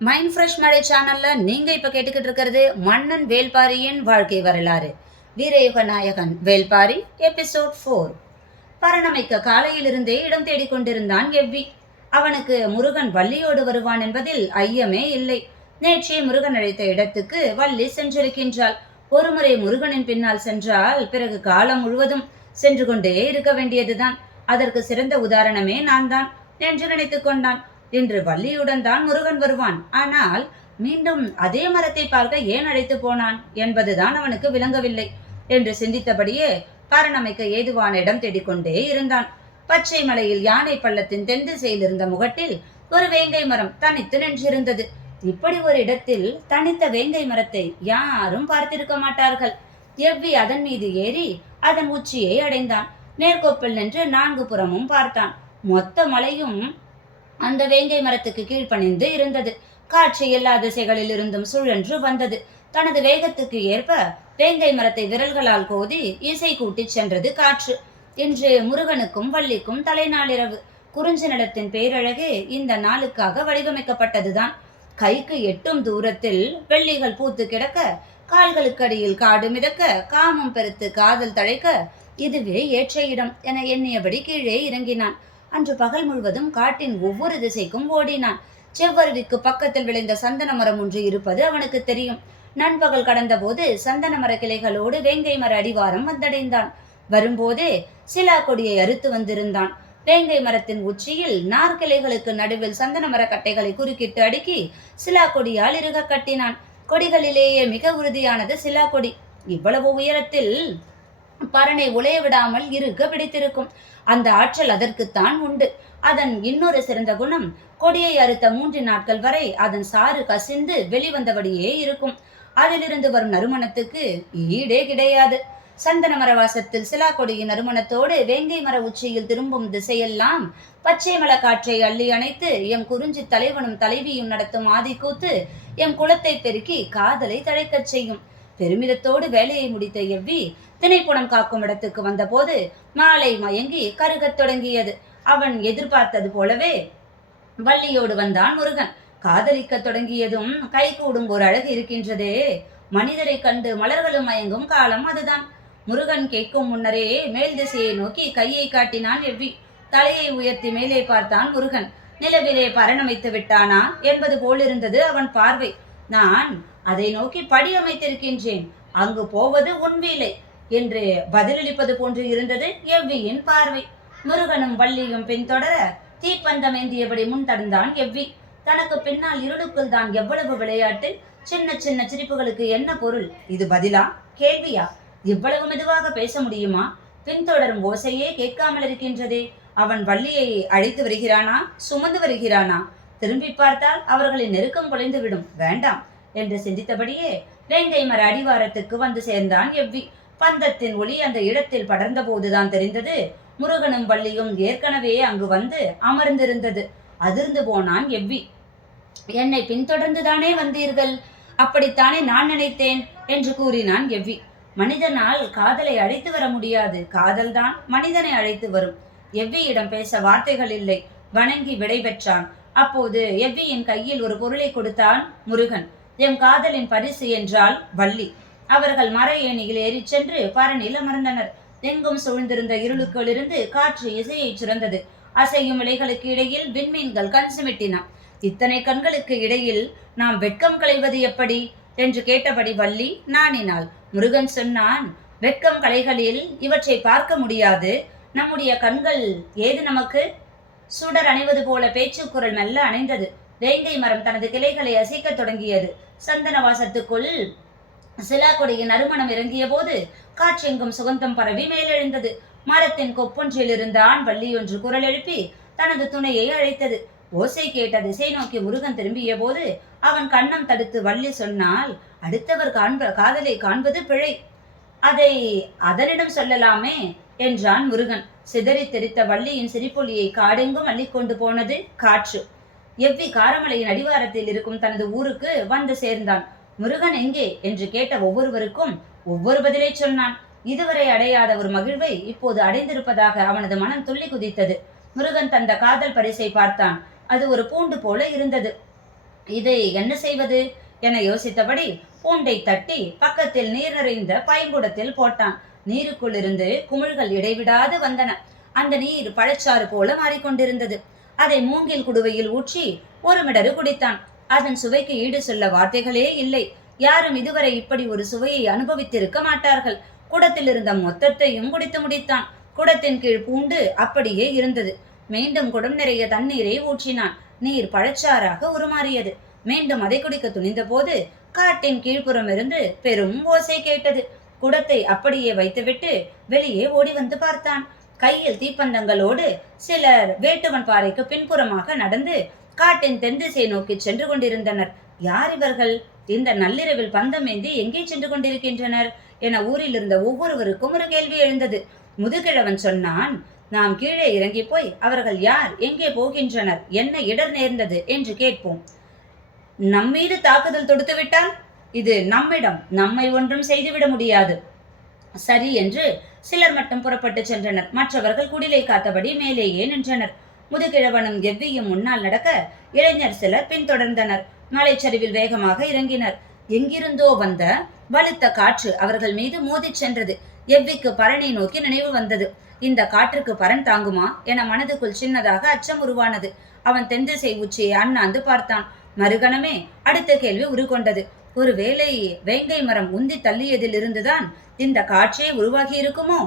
Mind fresh மழை சேனல்ல நீங்க இப்ப கேட்டுக்கிட்டு இருக்கிறது மன்னன் வேல்பாரியின் வாழ்க்கை வரலாறு. வீரயுக நாயகன் வேல்பாரி எபிசோட் 4. பரணமைக்க காலையிலிருந்தே இடம் தேடிக் கொண்டிருந்தான் எவ்வி. அவனுக்கு முருகன் வள்ளியோடு வருவான் என்பதில் ஐயமே இல்லை. நேற்றே முருகன் அழைத்த இடத்துக்கு வள்ளி சென்றிருக்கின்றாள். ஒருமுறை முருகனின் பின்னால் சென்றால் பிறகு காலம் முழுவதும் சென்று கொண்டே இருக்க வேண்டியதுதான். அதற்கு சிறந்த உதாரணமே நான் தான் என்று நினைத்துக் கொண்டான். இன்று வள்ளியுடன் தான் முருகன் வருவான். ஆனால் மீண்டும் அதே மரத்தை பார்க்க ஏன் அழைத்து போனான் என்பதுதான் அவனுக்கு விளங்கவில்லை என்று சிந்தித்தபடியே பரணமைக்க ஏதுவான இடம் தேடிக்கொண்டே இருந்தான். பச்சை மலையில் யானை பள்ளத்தின் தென் திசையில் இருந்த முகட்டில் ஒரு வேங்கை மரம் தனித்து நின்றிருந்தது. இப்படி ஒரு இடத்தில் தனித்த வேங்கை மரத்தை யாரும் பார்த்திருக்க மாட்டார்கள். எவ்வி அதன் மீது ஏறி அதன் உச்சியை அடைந்தான். நேர்கோப்பில் நின்று 4 புறமும் பார்த்தான். மொத்த மலையும் அந்த வேங்கை மரத்துக்கு கீழ்ப்பணிந்து இருந்தது. காற்று எல்லா திசைகளில் இருந்தும் சுழன்று வந்தது. தனது வேகத்துக்கு ஏற்ப வேங்கை மரத்தை விரல்களால் கோதி இசை கூட்டி சென்றது காற்று. இன்று முருகனுக்கும் வள்ளிக்கும் தலைநாளிரவு. குறிஞ்சி நிலத்தின் பேரழகே இந்த நாளுக்காக வடிவமைக்கப்பட்டதுதான். கைக்கு எட்டும் தூரத்தில் வெள்ளிகள் பூத்து கிடக்க, கால்களுக்கு அடியில் காடு மிதக்க, காமம் பெருத்து காதல் தழைக்க இதுவே ஏற்ற இடம் என எண்ணியபடி கீழே இறங்கினான். அன்று பகல் முழுவதும் காட்டின் ஒவ்வொரு திசைக்கும் ஓடினான். செவ்வருவிக்கு பக்கத்தில் விளைந்த சந்தன மரம் ஒன்று இருப்பது அவனுக்கு தெரியும். நண்பகல் கடந்த போது சந்தன மர கிளைகளோடு வேங்கை மர அடிவாரம் வந்தடைந்தான். வரும்போதே சிலா கொடியை அறுத்து வந்திருந்தான். வேங்கை மரத்தின் உச்சியில் நார்கிளைகளுக்கு நடுவில் சந்தன மர கட்டைகளை குறுக்கிட்டு அடுக்கி சிலா கொடியால் இறுக கட்டினான். கொடிகளிலேயே மிக உறுதியானது சிலா கொடி. இவ்வளவு உயரத்தில் பரணை உலைய விடாமல் இருக்க பிடித்திருக்கும். அந்த ஆற்றல் அதற்குத்தான் உண்டு. அதன் இன்னொரு சிறந்த குணம், கொடியை அறுத்த 3 நாட்கள் வரை அதன் சாறு கசிந்து வெளிவந்தபடியே இருக்கும். அதிலிருந்து வரும் நறுமணத்துக்கு ஈடே கிடையாது. சந்தன மர வாசத்தில் சிலா கொடியின் நறுமணத்தோடு வேங்கை மர உச்சியில் திரும்பும் திசையெல்லாம் பச்சை மல காற்றை அள்ளி அணைத்து எம் குறிஞ்சி தலைவனும் தலைவியும் நடத்தும் ஆதிக்கூத்து எம் குலத்தை பெருக்கி காதலை தழைக்கச் செய்யும். பெருமிதத்தோடு வேலையை முடித்த எவ்வி திணைப்புணம் காக்கும் இடத்துக்கு வந்தபோது மாலை மயங்கி கருகத் தொடங்கியது. அவன் எதிர்பார்த்தது போலவே வள்ளியோடு வந்தான் முருகன். காதலிக்க தொடங்கியதும் கை கூடும் ஒரு அழகு இருக்கின்றதே. மனிதரை கண்டு மலர்களும் மயங்கும் காலம் அதுதான். முருகன் கேட்கும் முன்னரே மேல் திசையை நோக்கி கையை காட்டினான் எவ்வி. தலையை உயர்த்தி மேலே பார்த்தான் முருகன். நிலவிலே பரணமைத்து விட்டானா என்பது போலிருந்தது அவன் பார்வை. நான் அதை நோக்கி படி அமைத்திருக்கின்றேன், அங்கு போவது உன் வேலை என்று பதிலளிப்பது போன்று இருந்தது எவ்வியின் பார்வை. முருகனும் வள்ளியும் பின்தொடர தீப்பந்தம் ஏந்தியபடி முன் தடந்தான் எவ்வி. தனக்கு பின்னால் இருளுக்குள் தான் எவ்வளவு விளையாட்டு! சின்ன சின்ன சிரிப்புகளுக்கு என்ன பொருள்? இது பதிலா, கேள்வியா? இவ்வளவு மெதுவாக பேச முடியுமா? பின்தொடரும் ஓசையே கேட்காமல் இருக்கின்றதே. அவன் வள்ளியை அழைத்து வருகிறானா, சுமந்து வருகிறானா? திரும்பி பார்த்தால் அவர்களின் நெருக்கம் குலைந்து விடும். வேண்டாம் என்று சிந்தித்தபடியே வேங்கை மர அடிவாரத்துக்கு வந்து சேர்ந்தான் எவ்வி. பந்தத்தின் ஒளி அந்த இடத்தில் படர்ந்த போதுதான் தெரிந்தது, முருகனும் வள்ளியும் ஏற்கனவே அங்கு வந்து அமர்ந்திருந்தது. அதிர்ந்து போனான் எவ்வி. என்னை பின்தொடர்ந்துதானே வந்தீர்கள்? அப்படித்தானே நான் நினைத்தேன் என்று கூறினான் எவ்வி. மனிதனால் காதலை அழைத்து வர முடியாது, காதல்தான் மனிதனை அழைத்து வரும். எவ்வியிடம் பேச வார்த்தைகள் இல்லை. வணங்கி விடை பெற்றான். அப்போது எவ்வியின் கையில் ஒரு பொருளை கொடுத்தான் முருகன். எம் காதலின் பரிசு என்றால் வள்ளி. அவர்கள் மர ஏணியில் ஏறிச் சென்று பரணில் அமர்ந்தனர். எங்கும் சூழ்ந்திருந்த இருளுக்களிலிருந்து காற்று இசையை சுரந்தது. அசையும் இலைகளுக்கு இடையில் விண்மீன்கள் கண் சிமிட்டின. இத்தனை கண்களுக்கு இடையில் நாம் வெட்கம் களைவது எப்படி என்று கேட்டபடி வள்ளி நாணினாள். முருகன் சொன்னான், வெட்கம் கலைகளில் இவற்றை பார்க்க முடியாது. நம்முடைய கண்கள் ஏது நமக்கு? சுடர் அணைவது போல பேச்சுக்குரல் மெல்ல அணைந்தது. வேங்கை மரம் தனது கிளைகளை அசைக்க தொடங்கியது. சந்தன வாசத்துக்குள் சிலா கொடியின் நறுமணம் இறங்கிய போது காற்றெங்கும் சுகந்தம் பரவி மேலெழுந்தது. மரத்தின் கொப்பொன்றில் இருந்த ஆண் வள்ளி ஒன்று குரல் எழுப்பி தனது துணையை அழைத்தது. ஓசை கேட்ட திசை நோக்கி முருகன் திரும்பிய போது அவன் கண்ணம் தடுத்து வள்ளி சொன்னால், அடுத்தவர் காதலை காண்பது பிழை, அதை அதனிடம் சொல்லலாமே என்றான் முருகன். சிதறி தெரித்த வள்ளியின் சிரிப்பொலியை காடெங்கும் அள்ளிக்கொண்டு போனது காற்று. எவ்வி காரமலையின் அடிவாரத்தில் இருக்கும் தனது ஊருக்கு வந்து சேர்ந்தான். முருகன் எங்கே என்று கேட்ட ஒவ்வொருவருக்கும் ஒவ்வொரு பதிலை சொன்னான். இதுவரை அடையாத ஒரு மகிழ்வை இப்போது அடைந்திருப்பதாக அவனது மனம் துள்ளி குதித்தது. முருகன் தந்த காதல் பரிசை பார்த்தான். அது ஒரு பூண்டு போல இருந்தது. இதை என்ன செய்வது என யோசித்தபடி பூண்டை தட்டி பக்கத்தில் நீர் நிறைந்த பைங்குடத்தில் போட்டான். நீருக்குள் இருந்து குமிழ்கள் இடைவிடாது வந்தன. அந்த நீர் பழச்சாறு போல மாறிக்கொண்டிருந்தது. அதை மூங்கில் குடுவையில் ஊற்றி ஒரு மிடறு குடித்தான். அதன் சுவைக்கு ஈடு சொல்ல வார்த்தைகளே இல்லை. யாரும் இதுவரை இப்படி ஒரு சுவையை அனுபவித்திருக்க மாட்டார்கள். குடத்தில் இருந்த மொத்தத்தையும் குடித்து முடித்தான். குடத்தின் கீழ் பூண்டு அப்படியே இருந்தது. மீண்டும் குடம் நிறைய தண்ணீரை ஊற்றினான். நீர் பழச்சாறாக உருமாறியது. மீண்டும் அதை குடிக்க துணிந்த போது காட்டின் கீழ்ப்புறம் இருந்து பெரும் ஓசை கேட்டது. குடத்தை அப்படியே வைத்துவிட்டு வெளியே ஓடி வந்து பார்த்தான். கையில் தீப்பந்தங்களோடு சிலர் வேட்டுவன் பாறைக்கு பின்புறமாக நடந்து காட்டின் தென் திசை நோக்கி சென்று கொண்டிருந்தனர். யார் இவர்கள்? இந்த நள்ளிரவில் பந்தம் ஏந்தி எங்கே சென்று கொண்டிருக்கின்றனர் என ஊரில் இருந்த ஒவ்வொருவருக்கும் ஒரு கேள்வி எழுந்தது. முதுகிழவன் சொன்னான், நாம் கீழே இறங்கி போய் அவர்கள் யார், எங்கே போகின்றனர், என்ன இடர் நேர்ந்தது என்று கேட்போம். நம்மீது தாக்குதல் தொடுத்து விட்டால் இது நம்மிடம், நம்மை ஒன்றும் செய்துவிட முடியாது. சரி என்று சிலர் மட்டும் புறப்பட்டு சென்றனர். மற்றவர்கள் குடிலை காத்தபடி மேலேயே நின்றனர். முதுகிழவனும் எவ்வியும் முன்னால் நடக்க இளைஞர் சிலர் பின்தொடர்ந்தனர். மலைச்சரிவில் வேகமாக இறங்கினர். எங்கிருந்தோ வந்த வலுத்த காற்று அவர்கள் மீது மோதிச் சென்றது. எவ்விக்கு பரனை நோக்கி நினைவு வந்தது. இந்த காற்றுக்கு பரன் தாங்குமா என மனதுக்குள் சின்னதாக அச்சம் உருவானது. அவன் தென்திசை உச்சியை அண்ணாந்து பார்த்தான். மறுகணமே அடுத்த கேள்வி உருக்கொண்டது. ஒருவேளை வேங்கை மரம் உந்தி தள்ளியதில் இருந்துதான் இந்த காற்றே உருவாகி இருக்குமோ?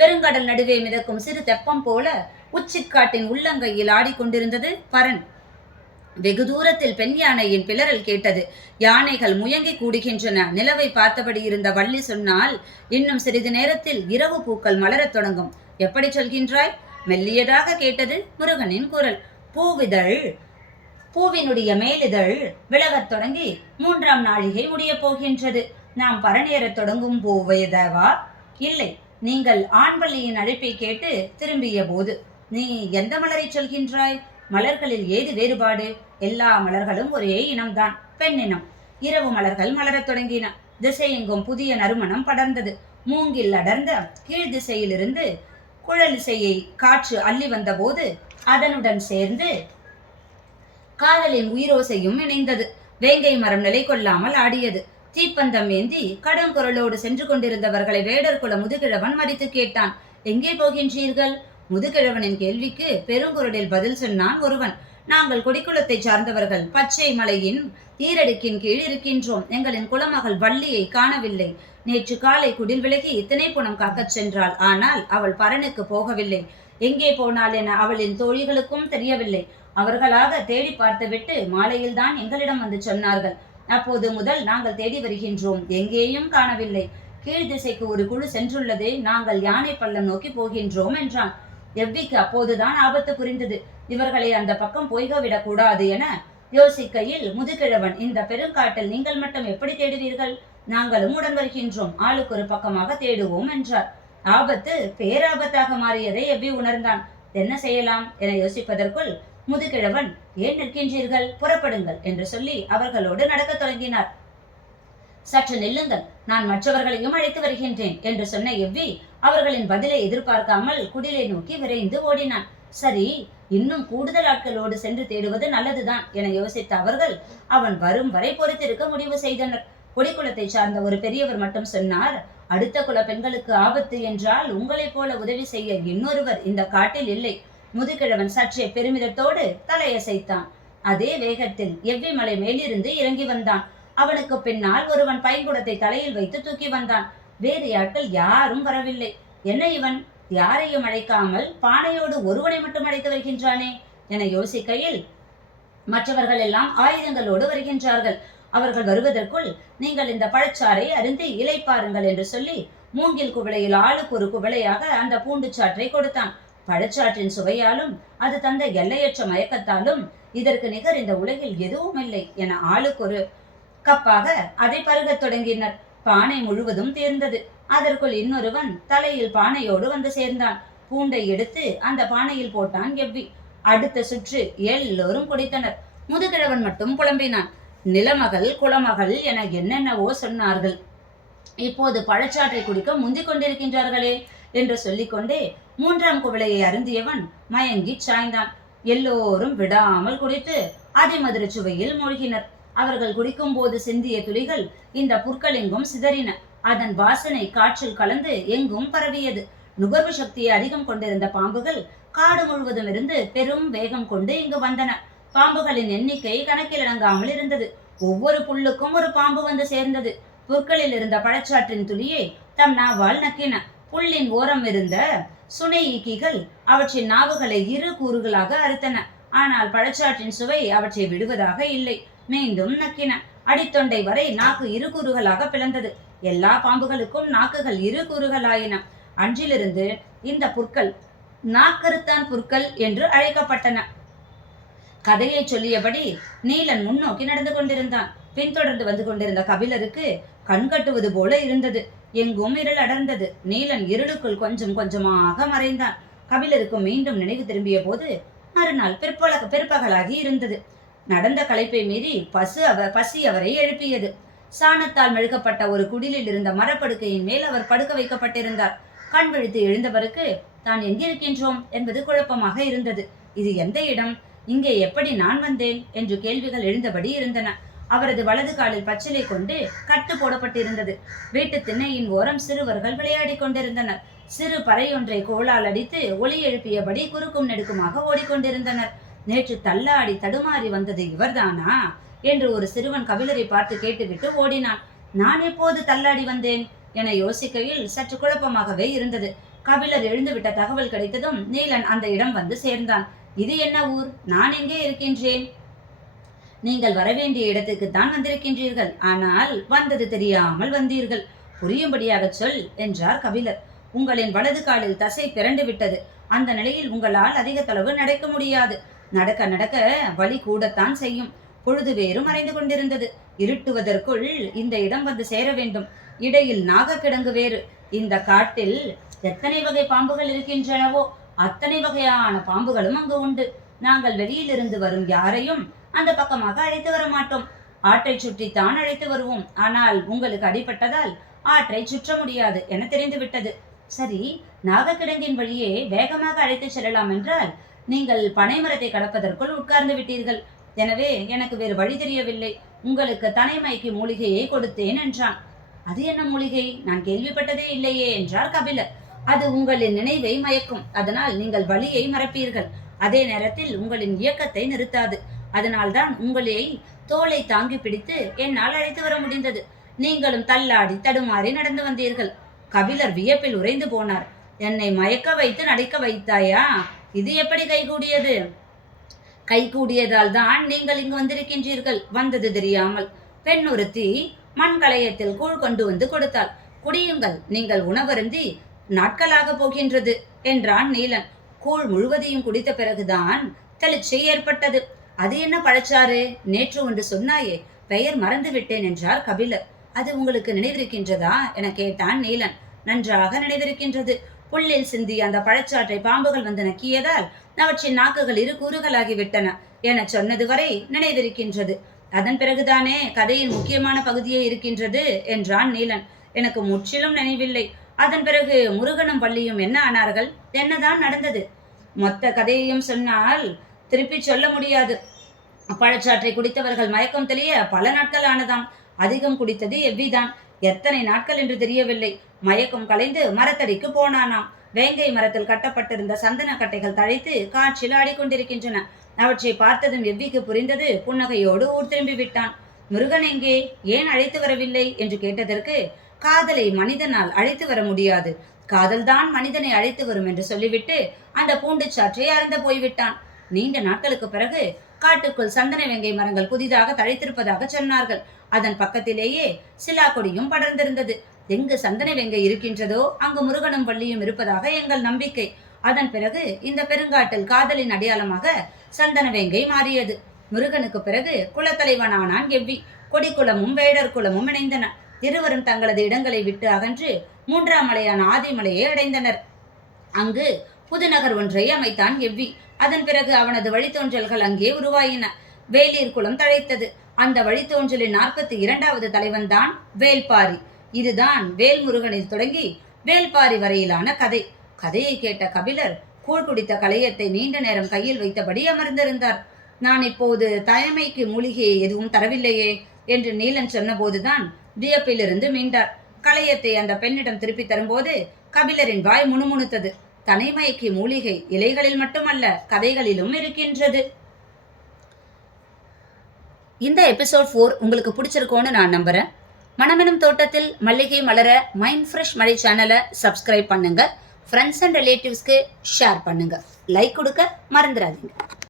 பெருங்கடல் நடுவே மிதக்கும் சிறு தெப்பம் போல உச்சிக்காட்டின் உள்ளங்கையில் ஆடிக்கொண்டிருந்தது பரன். வெகு தூரத்தில் பெண் யானையின் பிளறல் கேட்டது. யானைகள் முயங்கி கூடுகின்றன. நிலவை பார்த்தபடி இருந்த வள்ளி சொன்னால், இன்னும் சிறிது நேரத்தில் இரவு பூக்கள் மலரத் தொடங்கும். எப்படி சொல்கின்றாய்? மெல்லியதாக கேட்டது முருகனின் குரல். பூவினுடைய மேலிதழ் விலகத் தொடங்கி 3ஆம் நாழிகை முடிய போகின்றது. நாம் பரநேரத் தொடங்கும் போவதேவா? இல்லை, நீங்கள் ஆண்வள்ளியின் அழைப்பை கேட்டு திரும்பிய போது. நீ எந்த மலரை சொல்கின்றாய்? மலர்களில் ஏது வேறுபாடு? எல்லா மலர்களும் ஒரே இனம்தான், பெண்ணினம். இரவு மலர்கள் மலரத் தொடங்கின. திசையெங்கும் புதிய நறுமணம் படர்ந்தது. மூங்கில் அடர்ந்த கீழ் திசையிலிருந்து குழலிசையை காற்று அள்ளி வந்த போது அதனுடன் சேர்ந்து காதலின் உயிரோசையும் இணைந்தது. வேங்கை மரம் நிலை கொள்ளாமல் ஆடியது. தீப்பந்தம் ஏந்தி கடங்குரலோடு சென்று கொண்டிருந்தவர்களை வேடர் குல முதுகிழவன் மறித்து கேட்டான். எங்கே போகின்றீர்கள்? முதுகிழவனின் கேள்விக்கு பெருங்குரலில் பதில் சொன்னான் ஒருவன். நாங்கள் கொடிக்குளத்தை சார்ந்தவர்கள். பச்சை மலையின் ஈரடுக்கின் கீழ் இருக்கின்றோம். எங்களின் குலமகள் வள்ளியை காணவில்லை. நேற்று காலை குடில் விலகி இத்தனை புனம் காக்கச் சென்றாள். ஆனால் அவள் பரனுக்கு போகவில்லை. எங்கே போனாள் என அவளின் தோழிகளுக்கும் தெரியவில்லை. அவர்களாக தேடி பார்த்துவிட்டு மாலையில் தான் எங்களிடம் வந்து சொன்னார்கள். அப்போது முதல் நாங்கள் தேடி வருகின்றோம். எங்கேயும் காணவில்லை. கீழ் திசைக்கு ஒரு குழு சென்றுள்ளது. நாங்கள் யானை பள்ளம் நோக்கி போகின்றோம் என்றான். எவ்விக்கு அப்போதுதான் ஆபத்து புரிந்தது. இவர்களை அந்த பக்கம் போய்விடக் கூடாது என யோசிக்கையில் முதுகிழவன், இந்த பெருங்காட்டில் நீங்கள் மட்டும் எப்படி தேடுவீர்கள்? நாங்களும் உடன் வருகின்றோம். ஆளுக்கு ஒரு பக்கமாக தேடுவோம் என்றார். ஆபத்து பேராபத்தாக மாறியதை எவ்வி உணர்ந்தான். என்ன செய்யலாம் என யோசிப்பதற்குள் முதுகிழவன், ஏன் நிற்கின்றீர்கள், புறப்படுங்கள் என்று சொல்லி அவர்களோடு நடக்கத் தொடங்கினார். சற்று நில்லுங்கள், நான் மற்றவர்களையும் அழைத்து வருகின்றேன் என்று சொன்ன எவ்வி அவர்களின் பதிலை எதிர்பார்க்காமல் குடிலை நோக்கி விரைந்து ஓடினான். சரி, இன்னும் கூடுதல் ஆட்களோடு சென்று தேடுவது நல்லதுதான் என யோசித்த அவர்கள் அவன் வரும் வரை பொறுத்திருக்க முடிவு செய்தனர். கொடிக்குளத்தை சார்ந்த ஒரு பெரியவர் மட்டும் சொன்னார், அடுத்த குல பெண்களுக்கு ஆபத்து என்றால் உங்களைப் போல உதவி செய்ய இன்னொருவர் இந்த காட்டில் இல்லை. முதுகிழவன் சற்றே பெருமிதத்தோடு தலையசைத்தான். அதே வேகத்தில் எவ்வி மலை மேலிருந்து இறங்கி வந்தான். அவனுக்கு பின்னால் ஒருவன் பைங்குடத்தை தலையில் வைத்து தூக்கி வந்தான். வேறு ஆட்கள் யாரும் வரவில்லை. என்ன இவன், யாரையும் அழைக்காமல் பானையோடு ஒருவனை மட்டும் அழைத்து வருகின்றானே என யோசிக்கையில் மற்றவர்கள் எல்லாம் ஆயுதங்களோடு வருகின்றார்கள். அவர்கள் வருவதற்குள் நீங்கள் இந்த பழச்சாறை அருந்தி இளைப்பாருங்கள் என்று சொல்லி மூங்கில் குவளையில் ஆளுக்கு ஒரு குவளையாக அந்த பூண்டு சாற்றை கொடுத்தான். பழச்சாற்றின் சுவையாலும் அது தந்த எல்லையற்ற மயக்கத்தாலும் இதற்கு நிகர் இந்த உலகில் எதுவும் இல்லை என ஆளுக்கு ஒரு கப்பாக அதை பருகத் தொடங்கினர். பானை முழுவதும் தேர்ந்தது. அதற்குள் இன்னொருவன் தலையில் பானையோடு வந்து சேர்ந்தான். பூண்டை எடுத்து அந்த பானையில் போட்டான் எவ்வி. அடுத்த சுற்று எல்லோரும் குடித்தனர். முதுகிழவன் மட்டும் புலம்பினான். நிலமகள் குலமகள் என என்னென்னவோ சொன்னார்கள். இப்போது பழச்சாற்றை குடிக்க முந்திக் கொண்டிருக்கின்றார்களே என்று சொல்லிக்கொண்டே 3ஆம் குவளையை அருந்தியவன் மயங்கி சாய்ந்தான். எல்லோரும் விடாமல் குடித்து அதிமதுர சுவையில் மூழ்கினர். அவர்கள் குடிக்கும் போது சிந்திய துளிகள் இந்த புற்களெங்கும் சிதறின. அதன் வாசனை காற்றில் கலந்து எங்கும் பரவியது. நுகர்வு சக்தியை அதிகம் கொண்டிருந்த பாம்புகள் காடு முழுவதும் இருந்து பெரும் வேகம் கொண்டு இங்கு வந்தன. பாம்புகளின் எண்ணிக்கை கணக்கிலடங்காமல் இருந்தது. ஒவ்வொரு புல்லுக்கும் ஒரு பாம்பு வந்து சேர்ந்தது. புற்களில் இருந்த பழச்சாற்றின் துளியை தம் நாவால் நக்கின. புல்லின் ஓரம் இருந்த சுனை ஈக்கிகள் அவற்றின் நாவுகளை இரு கூறுகளாக அறுத்தன. ஆனால் பழச்சாற்றின் சுவை அவற்றை விடுவதாக இல்லை. மீண்டும் நக்கின. அடித்தொண்டை வரை நாக்கு இரு கூறுகளாக பிளந்தது. எல்லா பாம்புகளுக்கும் நாக்குகள் இரு கூறுகளாயின. அன்றிலிருந்து இந்த புற்கள் நாக்கருத்தான் புற்கள் என்று அழைக்கப்பட்டன. கதையை சொல்லியபடி நீலன் முன்னோக்கி நடந்து கொண்டிருந்தான். பின்தொடர்ந்து வந்து கொண்டிருந்த கபிலருக்கு கண் கட்டுவது போல இருந்தது. எங்கும் இருள் அடர்ந்தது. நீலன் இருளுக்குள் கொஞ்சம் கொஞ்சமாக மறைந்தான். கபிலருக்கு மீண்டும் நினைவு திரும்பிய போது மறுநாள் பிற்பகலாகி இருந்தது. நடந்த களைப்பை மீறி பசி அவரை எழுப்பியது. சாணத்தால் மெழுகப்பட்ட ஒரு குடிலில் இருந்த மரப்படுக்கையின் மேல் அவர் படுக்க வைக்கப்பட்டிருந்தார். கண் விழித்து எழுந்தவருக்கு தான் எங்கிருக்கின்றோம் என்பது குழப்பமாக இருந்தது. இது எந்த இடம்? இங்கே எப்படி நான் வந்தேன் என்று கேள்விகள் எழுந்தபடி இருந்தன. அவரது வலது காலில் பச்சிலை கொண்டு கட்டு போடப்பட்டிருந்தது. வீட்டு திண்ணையின் ஓரம் சிறுவர்கள் விளையாடி கொண்டிருந்தனர். சிறு பறையொன்றை கோலால் அடித்து ஒலி எழுப்பியபடி குறுக்கும் நெடுக்குமாக ஓடிக்கொண்டிருந்தனர். நேற்று தள்ளாடி தடுமாறி வந்தது இவர்தானா என்று ஒரு சிறுவன் கபிலரை பார்த்து கேட்டுவிட்டு ஓடினான். நான் எப்போது தள்ளாடி வந்தேன் என யோசிக்கையில் சற்று குழப்பமாகவே இருந்தது. கபிலர் எழுந்துவிட்ட தகவல் கிடைத்ததும் நீலன் அந்த இடம் வந்து சேர்ந்தான். இது என்ன ஊர்? நான் எங்கே இருக்கின்றேன்? நீங்கள் வரவேண்டிய இடத்துக்கு தான் வந்திருக்கின்றீர்கள். ஆனால் வந்தது தெரியாமல் வந்தீர்கள். புரியும்படியாக சொல் என்றார் கபிலர். உங்களின் வலது காலில் தசை பிறண்டு விட்டது. அந்த நிலையில் உங்களால் அதிக தொலைவு நடக்க முடியாது. நடக்க நடக்க வலி கூடத்தான் செய்யும். பொழுது வேறு மறைந்து கொண்டிருந்தது. இருட்டுவதற்குள் இந்த இடம் வந்து சேர வேண்டும். இடையில் நாகக்கிடங்கு வேறு. இந்த காட்டில் எத்தனை வகை பாம்புகள் இருக்கின்றனவோ அத்தனை வகையான பாம்புகளும் அங்கு உண்டு. நாங்கள் வெளியிலிருந்து வரும் யாரையும் அந்த பக்கமாக அழைத்து வர மாட்டோம். ஆற்றை சுற்றித்தான் அழைத்து வருவோம். ஆனால் உங்களுக்கு அடிபட்டதால் ஆற்றை சுற்ற முடியாது என தெரிந்துவிட்டது. சரி, நாகக்கிடங்கின் வழியே வேகமாக அழைத்து செல்லலாம் என்றால் நீங்கள் பனைமரத்தை கடப்பதற்குள் உட்கார்ந்து விட்டீர்கள். எனவே எனக்கு வேறு வழி தெரியவில்லை. உங்களுக்கு தனைமைக்கு மூலிகையை கொடுத்தேன் என்றான். அது என்ன மூலிகை? நான் கேள்விப்பட்டதே இல்லையே என்றார் கபிலர். அது உங்களின் நினைவை மயக்கும். அதனால் நீங்கள் வழியை மறப்பீர்கள். அதே நேரத்தில் உங்களின் இயக்கத்தை நிறுத்தாது. அதனால்தான் உங்களை தோலை தாங்கி பிடித்து என்னால் அழைத்து வர முடிந்தது. நீங்களும் தள்ளாடி தடுமாறி நடந்து வந்தீர்கள். கபிலர் வியப்பில் உறைந்து போனார். என்னை மயக்க வைத்து நடிக்க வைத்தாயா? இது எப்படி கைகூடியது? கைகூடியதால் தான் நீங்கள் இங்கு வந்திருக்கின்றீர்கள். வந்தது தெரியாமல். பெண் ஒருத்தி மண் களையத்தில் கூழ் கொண்டு வந்து கொடுத்தாள். குடியுங்கள், நீங்கள் உணவருந்தி நாட்களாக போகின்றது என்றான் நீலன். கூழ் முழுவதையும் குடித்த பிறகுதான் தெளிச்சை ஏற்பட்டது. அது என்ன பழச்சாறு? நேற்று ஒன்று சொன்னாயே, பெயர் மறந்து விட்டேன் என்றார் கபிலர். அது உங்களுக்கு நினைவிருக்கின்றதா என கேட்டான் நீலன். நன்றாக நினைவிருக்கின்றது. புல்லில் சிந்தி அந்த பழச்சாற்றை பாம்புகள் வந்து நக்கியதால் அவற்றின் நாக்குகள் இரு கூறுகளாகிவிட்டன என சொன்னது வரை நினைவிருக்கின்றது. அதன் பிறகுதானே கதையின் முக்கியமான பகுதியே இருக்கின்றது என்றான் நீலன். எனக்கு முற்றிலும் நினைவில்லை. அதன் பிறகு முருகனும் வள்ளியும் என்ன ஆனார்கள்? என்னதான் நடந்தது? மொத்த கதையையும் சொன்னால் திருப்பி சொல்ல முடியாது. பழச்சாற்றை குடித்தவர்கள் மயக்கம் தெளிய பல நாட்கள் ஆனதாம். அதிகம் குடித்தது எவ்விதான். எத்தனை நாட்கள் என்று தெரியவில்லை. மயக்கம் கலைந்து மரத்தடிக்கு போனானாம். வேங்கை மரத்தில் கட்டப்பட்டிருந்த சந்தன கட்டைகள் தழைத்து காற்றில் ஆடிக்கொண்டிருக்கின்றன. அவற்றை பார்த்ததும் எவ்விக்கு புரிந்தது. புன்னகையோடு ஊர் திரும்பி விட்டான். முருகன் எங்கே? ஏன் அழைத்து வரவில்லை என்று கேட்டதற்கு, காதலை மனிதனால் அழைத்து வர முடியாது, காதல்தான் மனிதனை அழைத்து வரும் என்று சொல்லிவிட்டு அந்த பூண்டு சாற்றை அறந்த போய்விட்டான். நீண்ட நாட்களுக்கு பிறகு காட்டுக்குள் சந்தன வெங்கை மரங்கள் புதிதாக தழைத்திருப்பதாக சொன்னார்கள். அதன் பக்கத்திலேயே சிலா கொடியும் படர்ந்திருந்தது. எங்கு சந்தன வெங்கை இருக்கின்றதோ அங்கு முருகனும் வள்ளியும் இருப்பதாக எங்கள் நம்பிக்கை. அதன் பிறகு இந்த பெருங்காட்டில் காதலின் அடையாளமாக சந்தன வெங்கை மாறியது. முருகனுக்கு பிறகு குலத்தலைவனானான் எவ்வி. கொடிக்குளமும் வேடர் குளமும் இணைந்தன. இருவரும் தங்களது இடங்களை விட்டு அகன்று மூன்றாம் மலையான ஆதிமலையை அடைந்தனர். அங்கு புதுநகர் ஒன்றை அமைத்தான் எவ்வி. அதன் பிறகு அவனது வழித்தோன்றல்கள் அங்கே உருவாயின. வேலீர் குளம் தழைத்தது. அந்த வழித்தோன்றலின் 42வது தலைவன் தான் வேல்பாரி. இதுதான் வேல்முருகனில் தொடங்கி வேல்பாரி வரையிலான கதை. கதையை கேட்ட கபிலர் கூழ் குடித்த களையத்தை நீண்ட நேரம் கையில் வைத்தபடி அமர்ந்திருந்தார். நான் இப்போது தயமைக்கு மூலிகை எதுவும் தரவில்லையே என்று நீலன் சொன்னபோதுதான் வியப்பிலிருந்து மீண்டார். களையத்தை அந்த பெண்ணிடம் திருப்பி தரும்போது கபிலரின் வாய் முணுமுணுத்தது. தனிமைக்கு மூலிகை இலைகளில் மட்டுமல்ல, கதைகளிலும் இருக்கின்றது. இந்த எபிசோட் 4 உங்களுக்கு பிடிச்சிருக்கோன்னு நான் நம்புறேன். மனமெனும் தோட்டத்தில் மல்லிகை மலர மைண்ட் ஃப்ரெஷ் மழை சேனலை சப்ஸ்கிரைப் பண்ணுங்க. ஃப்ரெண்ட்ஸ் அண்ட் ரிலேட்டிவ்ஸ்க்கு ஷேர் பண்ணுங்க. லைக் கொடுக்க மறந்துடாதீங்க.